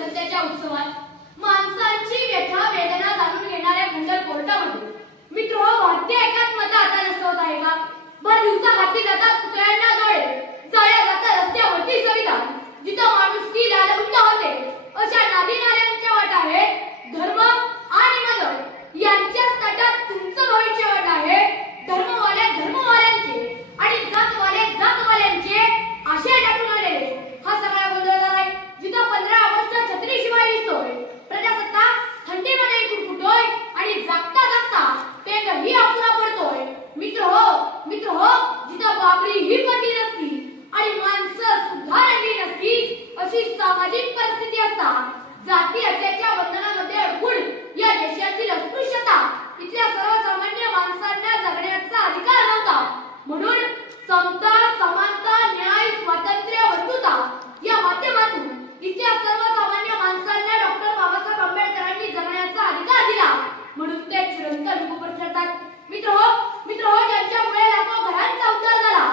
स्वतंत्रतेच्या उत्सवात माणसांची व्यथा वेदना जाणून घेणाऱ्या खंडर कोर्टामध्ये मित्र भारतीय एकात्मता आता नष्ट होत आहे का? भर दिवसा हाती जातात पुतळ्यांना जोडे, जाळ्या जातात रस्त्यावरती संविधान, जिथं माणुसकी लालबुंद होते अशा नादी नाल्यांच्या वाट आहे. धर्म आणि मग यांच्याच ताटात तुमचं भविष्य वाट आहे. धर्मवाले धर्मवाल्यांचे आणि जातवाले जातवाल्यांचे आशय दाटून आलेले हा सगळा गोंधळ झालाय. जिथं 15 ऑगस्ट छत्रीशिवाय दिसतोय, प्रजासत्ताक थंडीमध्ये कुटकुटोय आणि जागता जागता पेंगही अपुरा पडतोय. मित्र हो, जिथं बाबरी ही पडली नसती आणि माणसं सुद्धा रडली नसती अशी सामाजिक परिस्थिती असता, जाती हत्याच्या बंधनामध्ये अडकून या देशातील अस्पृश्यता इथल्या सर्वसामान्य माणसांना जगण्याचा अधिकार नव्हता. म्हणून समता, समानता, न्याय, स्वातंत्र्य, बंधुता या माध्यमातून इथल्या सर्वसामान्य माणसांना डॉक्टर बाबासाहेब आंबेडकरांनी जगण्याचा अधिकार दिला. म्हणून ते चिरंतन उपपर ठरतात. मित्र हो, ज्यांच्यामुळे लाखो घरांचा उद्धार झाला,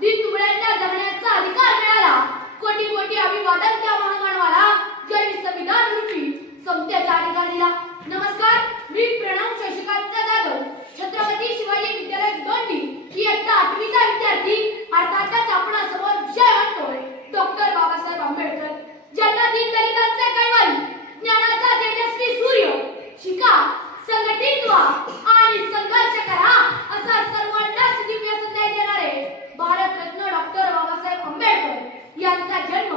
दीनदुबळ्यांना जगण्याचा अधिकार मिळाला, कोटी कोटी अभिवादन त्या महामानवाला ज्यांनी संविधान रूपी समतेचा अधिकार दिला. नमस्कार, मी प्रणव शशिकांत जाधव, छत्रपती शिवाजी विद्यालय दोंडी इयत्ता 8वीचा विद्यार्थी. अर्थातच आपण समोर विषय आणतोय डॉक्टर बाबासाहेब आंबेडकर, ज्यांना दीनदलितांचे कैवारी, ज्ञानाचा तेजस्वी सूर्य, शिका, संघटित व्हा आणि संघर्ष करा असा सर्वांनाच दिव्य संदेश देणारे भारतरत्न डॉक्टर बाबासाहेब आंबेडकर यांचा जन्म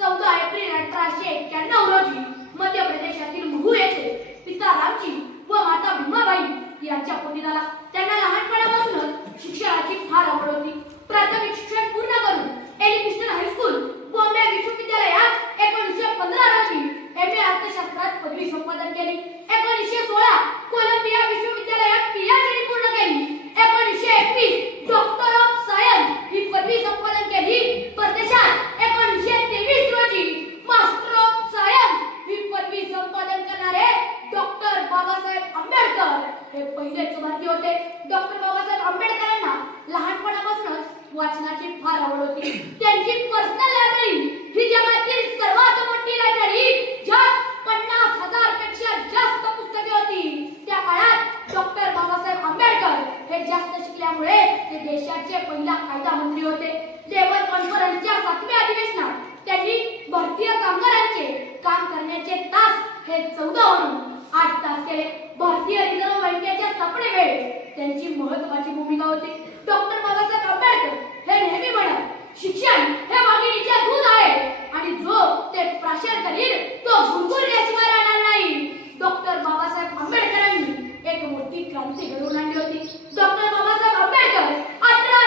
14 एप्रिल 1891 रोजी मध्य प्रदेशातील महू येथे पिता रामजी व माता भीमाबाई यांच्या पोटी झाला. त्यांना लहानपणापासूनच शिक्षणाची फार आवड होती. प्राथमिक शिक्षण पूर्ण करून एलिफिस्टन हायस्कूल बॉम्बे विश्वविद्यालयात 1915 रोजी एम.ए. अर्थशास्त्रात पदवी संपादन केली. 1916 कोलंबिया विश्वविद्यालयात पीएचडी पूर्ण केली. 1921 डॉक्टर ऑफ सायन्स ही पदवी संपादन केली. परदेशात 1923 रोजी मास्टर ऑफ सायन्स ही पदवी संपादन करणारे डॉक्टर बाबासाहेब आंबेडकर हे पहिलेच भारतीय होते. डॉक्टर बाबासाहेब आंबेडकरांना लहानपणापासूनच वाचनाची फार आवड होती. त्यांची पर्सनल लायब्ररी ही जगातील सर्वात मोठी लायब्ररी, ज्यात 50,000 पेक्षा जास्त पुस्तके होती. त्या काळात डॉक्टर बाबासाहेब आंबेडकर हे जास्त शिकल्यामुळे ते देशाचे पहिला कायदा मंत्री होते. लेबर कॉन्फरन्सच्या 7व्या अधिवेशनात त्यांनी भारतीय कामगारांचे काम करण्याचे तास हे 14 वरून 8 तास केले. भारतीय रिझर्व्ह बँकेच्या स्थापनेवेळी त्यांची महत्त्वाची भूमिका होती. डॉक्टर बाबासाहेब आंबेडकर हे नेहमी म्हणत, शिक्षण हे वाघिणीचे दूध आहे आणि जो ते प्राशन करील तो गुरगुरल्याशिवाय राहणार नाही. डॉक्टर बाबासाहेब आंबेडकरांनी एक मोठी क्रांती घडवून आणली होती. डॉक्टर बाबासाहेब आंबेडकर 18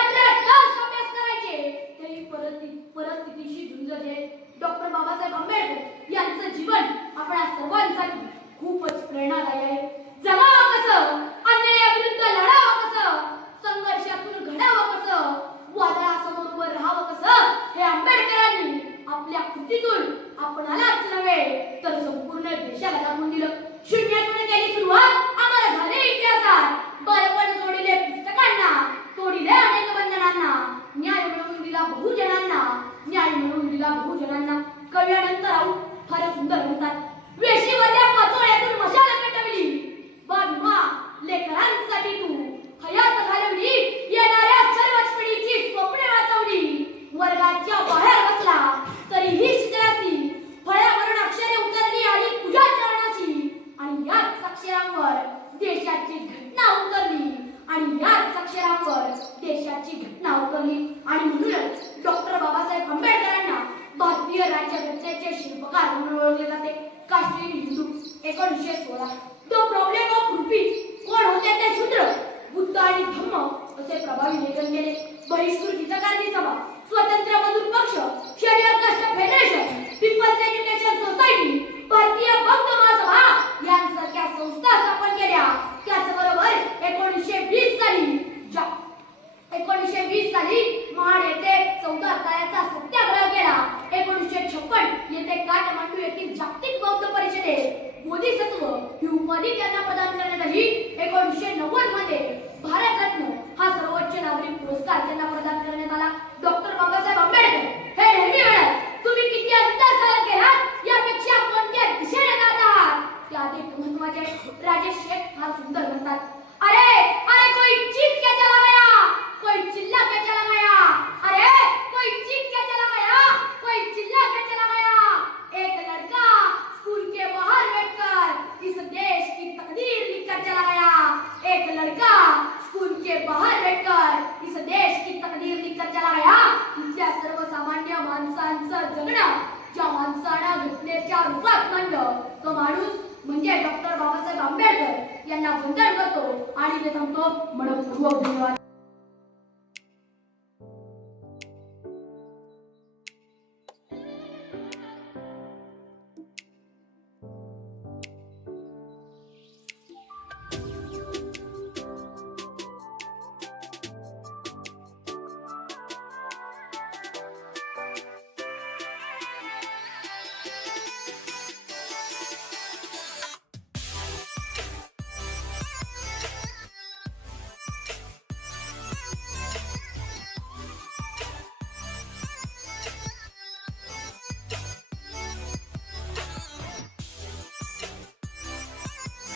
तास अभ्यास करायचे, तेही परिस्थितीशी झुंज घेत. डॉक्टर बाबासाहेब आंबेडकर यांचं जीवन आपल्या सर्वांसाठी खूपच प्रेरणादायी आहे. जगावं कसं, अन्यायाविरुद्ध लढावं कसं, संघर्षातून घडावं कसं, वादळासमोर उभं राहावं कसं, हे आंबेडकरांनी आपल्या कृतीतून आपणालाच नव्हे तर संपूर्ण देशाला दाखवून दिलं. शून्यातून केली सुरुवात, आम्हाला झाले इतिहासात, बळपण जोडिले पुस्तकांना, तोडिले अनेक बंधनांना, न्याय मिळवून दिला बहुजनांना, न्याय मिळवून दिला बहुजनांना. कवी अनंत राऊत फार सुंदर म्हणतात, वेशीवरल्या पाचोळ्यातून मशाल पेटवली, वा भीमा लेकरांसाठी तू हयात घालवली, येणाऱ्या सर्वच पिढीची स्वप्ने वाचवली. वर्गाच्या बाहेर बसला तरीही शिकलासी, फळ्यावरून अक्षरे उतरली आली तुझ्या चरणाची, आणि याच अक्षरांवर देशाची घटना उतरली, आणि याच अक्षरांवर देशाची घटना उतरली. आणि म्हणूनच डॉक्टर बाबासाहेब आंबेडकरांना भारतीय राज्यघटनेचे शिल्पकार म्हणून ओळखले जाते. Kashmiri Hindu 1916, the problem of groupie, कोण होते ते शूद्र, बुद्ध आणि धम्म असे प्रभावी लेखन केले. बहिष्कृत हितकारणी सभा, स्वतंत्र मजूर पक्ष, schedule caste federation, people's education society, भारतीय बौद्ध महासभा यांसारख्या संस्था स्थापन केल्या. त्याचबरोबर 1920 साली महाड येथे 14 ताळ्याचा सत्याग्रह केला. 1956 येथे काठमांडू येथील जागतिक बौद्ध परिषदेत बोधिसत्व ही उपाधी त्यांना प्रदान करण्यात आली. 1990 मध्ये भारतरत्न हा सर्वोच्च नागरिक पुरस्कार त्यांना प्रदान करण्यात आला. डॉक्टर बाबासाहेब आंबेडकर हे नेहमी म्हणत, तुम्ही किती अंतर चालत गेलात यापेक्षा कोणत्या गीतेच्या रूपात मांडलं तो माणूस म्हणजे डॉक्टर बाबासाहेब आंबेडकर यांना वंदन करतो आणि ते थांबतो. मनपूर्वक धन्यवाद.